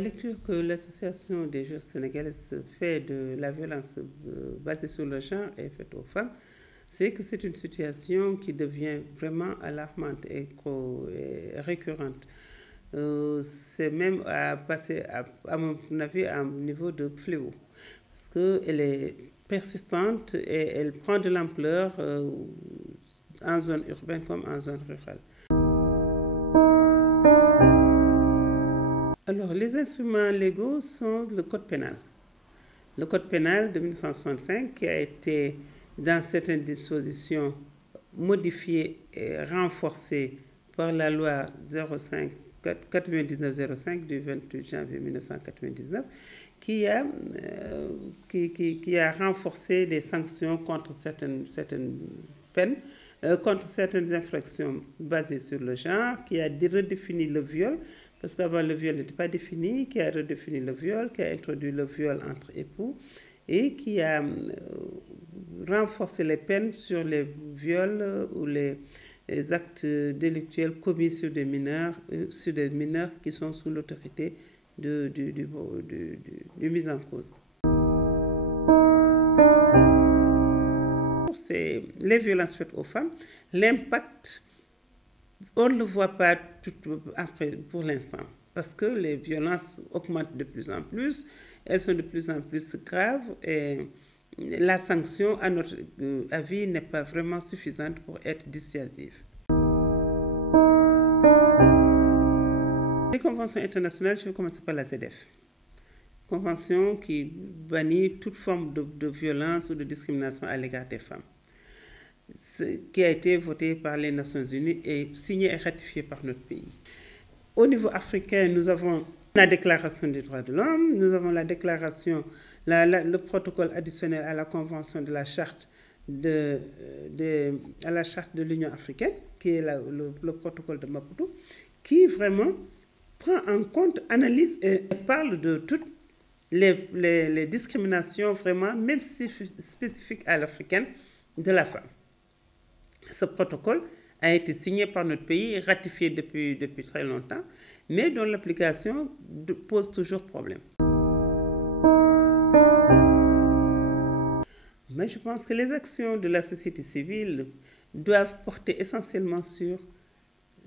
lecture que l'Association des juristes sénégalaises fait de la violence basée sur le genre et faite aux femmes, c'est que c'est une situation qui devient vraiment alarmante et récurrente. C'est même à passer, à mon avis, à un niveau de fléau, parce qu'elle est persistante et elle prend de l'ampleur en zone urbaine comme en zone rurale. Alors, les instruments légaux sont le Code pénal. Le Code pénal de 1965 qui a été, dans certaines dispositions, modifié et renforcé par la loi 9905 du 28 janvier 1999, qui a renforcé les sanctions contre certaines peines, contre certaines infractions basées sur le genre, qui a redéfini le viol, parce qu'avant le viol n'était pas défini, qui a redéfini le viol, qui a introduit le viol entre époux, et qui a renforcé les peines sur les viols ou les actes délictuels commis sur des mineurs qui sont sous l'autorité du mis en cause. C'est les violences faites aux femmes. L'impact, on ne le voit pas après pour l'instant, parce que les violences augmentent de plus en plus, elles sont de plus en plus graves et la sanction, à notre avis, n'est pas vraiment suffisante pour être dissuasive. Les conventions internationales, je vais commencer par la ZF. Convention qui bannit toute forme de violence ou de discrimination à l'égard des femmes, qui a été votée par les Nations Unies et signée et ratifiée par notre pays. Au niveau africain, nous avons la Déclaration des droits de l'homme, nous avons la déclaration, le protocole additionnel à la Convention de la Charte de l'Union africaine, qui est le protocole de Maputo, qui vraiment prend en compte, analyse et parle de toutes les discriminations vraiment, même spécifiques à l'africaine, de la femme. Ce protocole a été signé par notre pays, ratifié depuis très longtemps, mais dont l'application pose toujours problème. Mais je pense que les actions de la société civile doivent porter essentiellement sur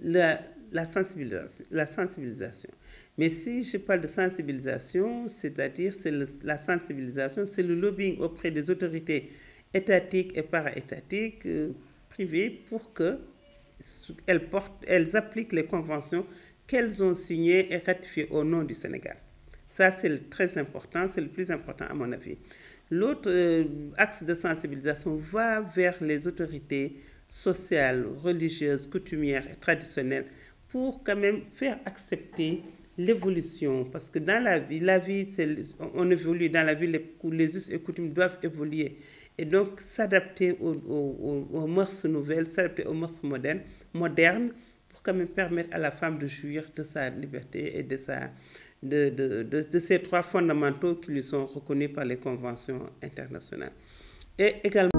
la sensibilisation. Mais si je parle de sensibilisation, c'est-à-dire la sensibilisation, c'est le lobbying auprès des autorités étatiques et para-étatiques, privées, pour qu'elles appliquent les conventions qu'elles ont signées et ratifiées au nom du Sénégal. Ça, c'est très important, c'est le plus important à mon avis. L'autre axe de sensibilisation va vers les autorités sociales, religieuses, coutumières et traditionnelles pour quand même faire accepter l'évolution. Parce que dans la vie, on évolue, dans la vie, les us et coutumes doivent évoluer. Et donc, s'adapter aux mœurs nouvelles, s'adapter aux mœurs modernes, pour quand même permettre à la femme de jouir de sa liberté et de ces droits fondamentaux qui lui sont reconnus par les conventions internationales. Et également